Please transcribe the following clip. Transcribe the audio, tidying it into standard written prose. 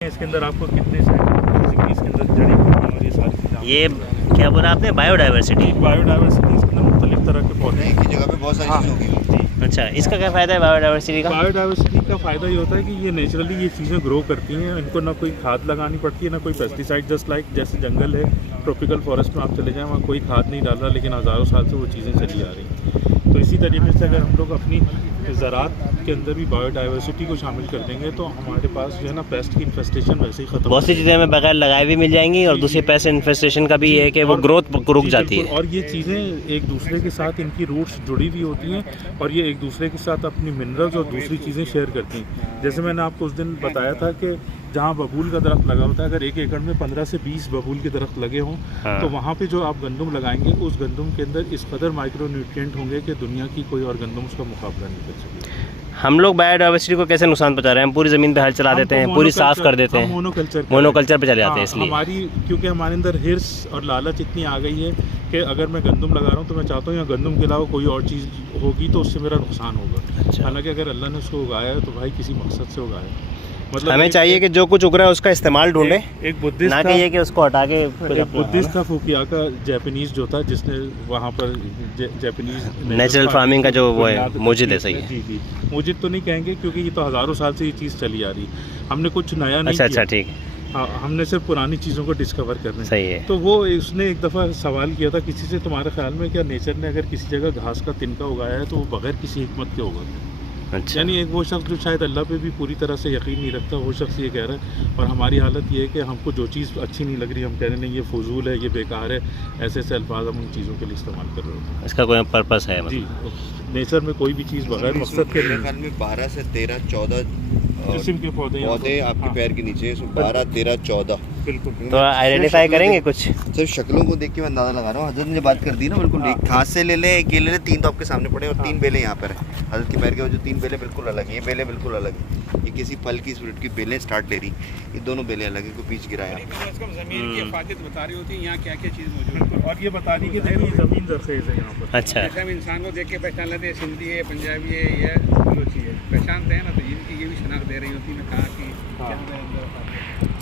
इसके अंदर आपको कितने इसके अंदर जड़ी बूटियाँ और ये सारी चीज़ें ये क्या बोला आपने, बायोडाइवर्सिटी? बायोडाइवर्सिटी इसके अंदर मुख्तलिफ तरह के पौधे एक ही जगह पे बहुत सारी चीज़ें होगी। जी। अच्छा, इसका क्या फ़ायदा है बायोडाइवर्सिटी का? बायोडाइवर्सिटी का फ़ायदा ये होता है कि ये नेचुरली ये चीज़ें ग्रो करती हैं, इनको ना कोई खाद लगानी पड़ती है ना कोई पेस्टिसाइड। जस्ट लाइक जैसे जंगल है, ट्रॉपिकल फॉरेस्ट में आप चले जाएँ, वहाँ कोई खाद नहीं डाल रहा, लेकिन हज़ारों साल से वो चीज़ें चली आ रही हैं। तो इसी तरीके से अगर हम लोग अपनी ज़राअत के अंदर भी बायोडाइवर्सिटी को शामिल कर देंगे तो हमारे पास जो है ना पेस्ट की इन्फेस्टेशन वैसे ही ख़त्म। बहुत सी चीज़ें हमें बगैर लगाए भी मिल जाएंगी, और दूसरी पेस्ट इन्फेस्टेशन का भी ये है कि वो ग्रोथ रुक जाती है। और ये चीज़ें एक दूसरे के साथ, इनकी रूट्स जुड़ी हुई होती हैं और ये एक दूसरे के साथ अपनी मिनरल्स और दूसरी चीज़ें शेयर करती हैं। जैसे मैंने आपको उस दिन बताया था कि जहाँ बबूल का दरख्त लगा होता है, अगर एक एकड़ में 15 से 20 बबूल के दरख्त लगे हों, हाँ। तो वहाँ पे जो आप गंदम लगाएंगे उस गंदम के अंदर इस कदर माइक्रो न्यूट्रिएंट होंगे कि दुनिया की कोई और गंदम उसका मुकाबला नहीं कर सकेगी। हम लोग बायोडाइवर्सिटी को कैसे नुकसान पहुंचा रहे हैं? हम पूरी ज़मीन पे हल चला देते हैं, पूरी साफ़ कर देते हैं, मोनोकल्चर पे चले जाते हैं। इसलिए हमारी, क्योंकि हमारे अंदर हिर्स और लालच इतनी आ गई है कि अगर मैं गंदम लगा रहा हूँ तो मैं चाहता हूँ या गंदम के अलावा कोई और चीज़ होगी तो उससे मेरा नुकसान होगा। अच्छा। हालांकि अगर अल्लाह ने उसको उगाया है तो भाई किसी मकसद से उगाया है। मतलब हमें चाहिए कि जो कुछ उग रहा है उसका इस्तेमाल ढूंढे, एक बुद्धिस्ट ना कि ये कि उसको हटा के बुद्धिस्ट था फुकुयाका, जापानीज जो था, जिसने वहाँ पर जापानीज नेचुरल फार्मिंग का जो वो है मुजिद है। सही है। जी जी, मुजिद तो नहीं कहेंगे क्योंकि ये तो हज़ारों साल से ये चीज़ चली आ रही। हमने कुछ नया नहीं अच्छा किया। अच्छा, ठीक है। हाँ, हमने सिर्फ पुरानी चीज़ों को डिस्कवर करने। सही है। तो वो उसने एक दफ़ा सवाल किया था किसी से, तुम्हारे ख्याल में क्या नेचर ने अगर किसी जगह घास का तिनका उगाया है तो वो बगैर किसी हिकमत के होगा? अच्छा, यानी एक वो शख्स जो शायद अल्लाह पे भी पूरी तरह से यकीन नहीं रखता, वो शख्स ये कह रहा है। और हमारी हालत ये है कि हमको जो चीज़ अच्छी नहीं लग रही हम कह रहे हैं नहीं ये फजूल है, ये बेकार है, ऐसे ऐसे अल्फाज हम उन चीज़ों के लिए इस्तेमाल कर रहे होते हैं। इसका कोई पर्पस है? जी, नेचर में कोई भी चीज़ बगैर मकसद के मेरे नहीं। ख्याल में 12 से 13 14 किस्म के पौधे यहाँ पौधे पर। आपके हाँ, पैर के नीचे 12 13 14। बिल्कुल। तो आइडेंटिफाई करेंगे कुछ? सिर्फ शक्लों को देख के मैं अंदाजा लगा रहा हूँ। हजरत ने जो बात कर दी ना, बिल्कुल ठीक। घास से ले ले, एक ये ले ले, 3 तो आपके सामने पड़े और 3 बेलें यहाँ पर है। हजरत के पैर के जो 3 बेलें बिल्कुल अलग है, ये बेलें बिल्कुल अलग है। ये किसी फल की फ्रूट की बेलें स्टार्ट ले रही, ये दोनों बेलें अलग है। कोई बीच गिराया ज़मीन की हिफाजत बता रही होती है, यहाँ क्या क्या चीज़ मौजूद है। और ये बता दी कि देखिए ज़मीन जरखेज़ है यहाँ पर। अच्छा, जैसे हम इंसान को देख के पहचान लेते हैं, सिंधी है, पंजाबी है, ये बलोची है, पहचानते हैं ना, तो इनकी ये भी शनाख्त दे रही होती है। मैं कहा कि हाँ। क्या है अंदर।